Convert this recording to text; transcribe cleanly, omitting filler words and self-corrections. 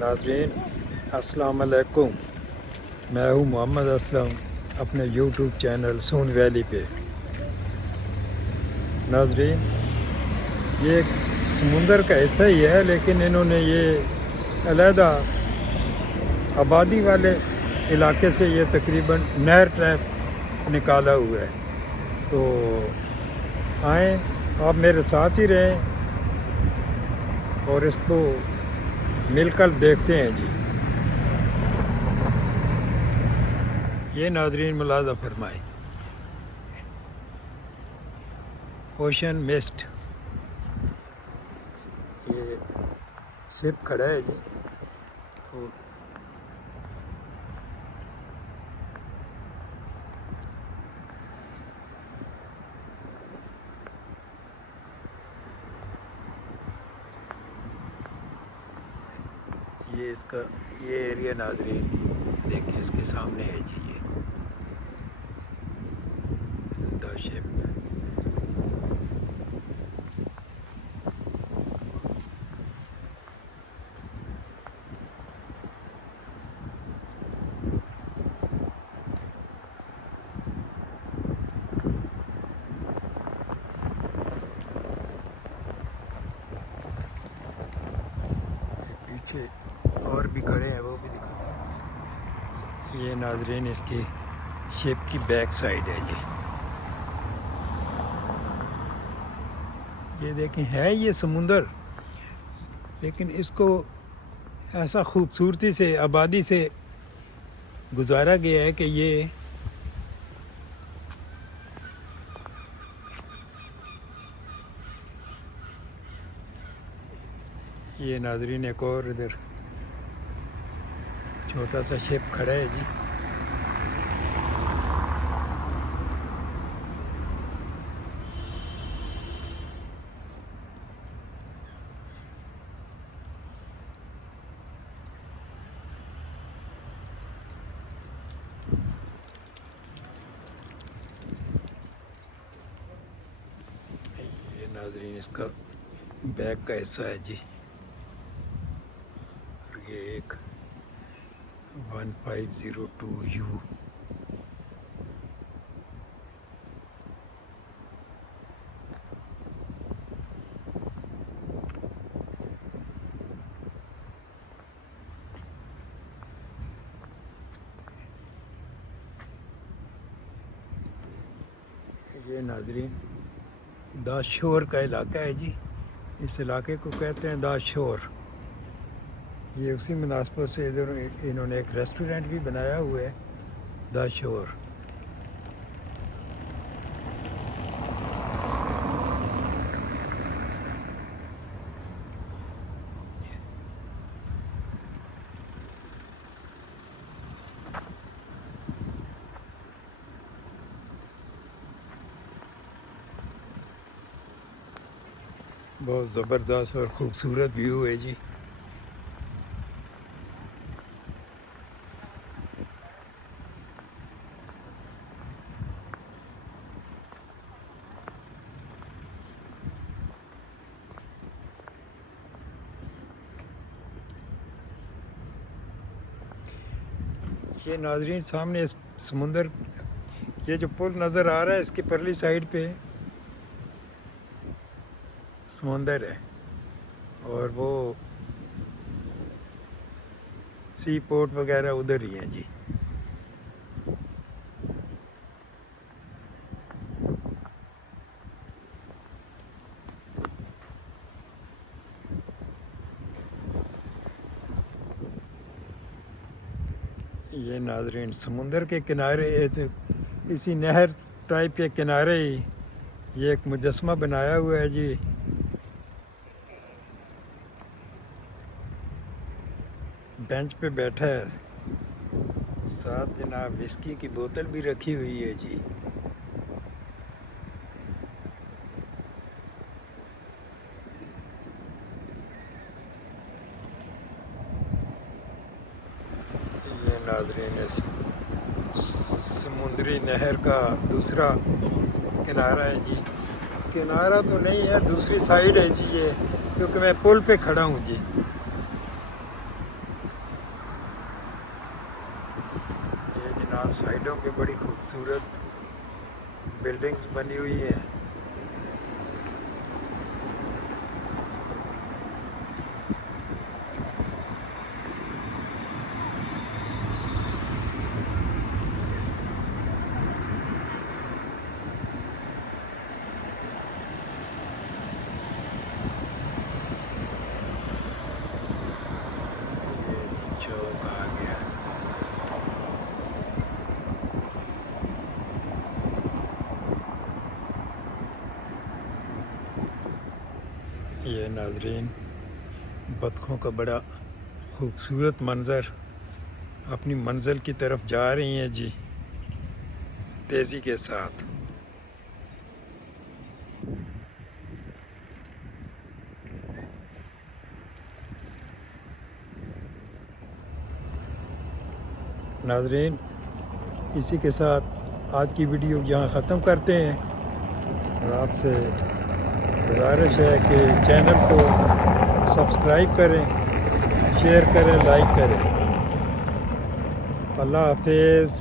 नाज़रीन अस्सलाम वालेकुम। मैं हूँ मोहम्मद असलम अपने यूट्यूब चैनल सून वैली पे। नाज़रीन ये एक समुंदर का हिस्सा ही है, लेकिन इन्होंने ये अलहदा आबादी वाले इलाके से ये तकरीबन नहर ट्रैप निकाला हुआ है। तो आएँ आप मेरे साथ ही रहें और इसको मिलकर देखते हैं जी। ये नाज़रीन मुलाज़ा फरमाए ओशन मिस्ट, ये शिप खड़ा है जी। तो ये इसका ये एरिया नाज़रीन देखिए इसके सामने है जी। ये द शिप पीछे और भी खड़े हैं, वो भी दिखा। ये नाज़रीन इसकी शिप की बैक साइड है जी। ये देखें, है ये समुंदर, लेकिन इसको ऐसा खूबसूरती से आबादी से गुजारा गया है कि ये नाज़रीन एक और इधर छोटा सा शिप खड़ा है जी। ये नाज़रीन इसका बैक का हिस्सा है जी। और ये एक 1502U ये नाज़रीन द शोर का इलाका है जी। इस इलाके को कहते हैं द शोर। ये उसी मुनासबत से इधर इन्होंने एक रेस्टोरेंट भी बनाया हुआ है, द शोर। बहुत ज़बरदस्त और ख़ूबसूरत व्यू है जी। ये नाज़रीन सामने इस समुंदर, ये जो पुल नज़र आ रहा है इसकी परली साइड पे समुंदर है और वो सी पोर्ट वगैरह उधर ही हैं जी। ये नाज़रीन समुंदर के किनारे इसी नहर टाइप के किनारे ही ये एक मुजस्मा बनाया हुआ है जी। बेंच पे बैठा है, साथ जनाब विस्की की बोतल भी रखी हुई है जी। ये नाज़रीन इस समुंदरी नहर का दूसरा किनारा है जी। किनारा तो नहीं है, दूसरी साइड है जी ये, क्योंकि मैं पुल पे खड़ा हूँ जी। साइडों पे बड़ी खूबसूरत बिल्डिंग्स बनी हुई हैं। ये चौक आ गया। ये नाजरीन बतखों का बड़ा खूबसूरत मंज़र अपनी मंजिल की तरफ जा रही हैं जी, तेज़ी के साथ। नाजरीन इसी के साथ आज की वीडियो यहाँ ख़त्म करते हैं और आपसे गुजारिश है कि चैनल को सब्सक्राइब करें, शेयर करें, लाइक करें। अल्लाह हाफिज़।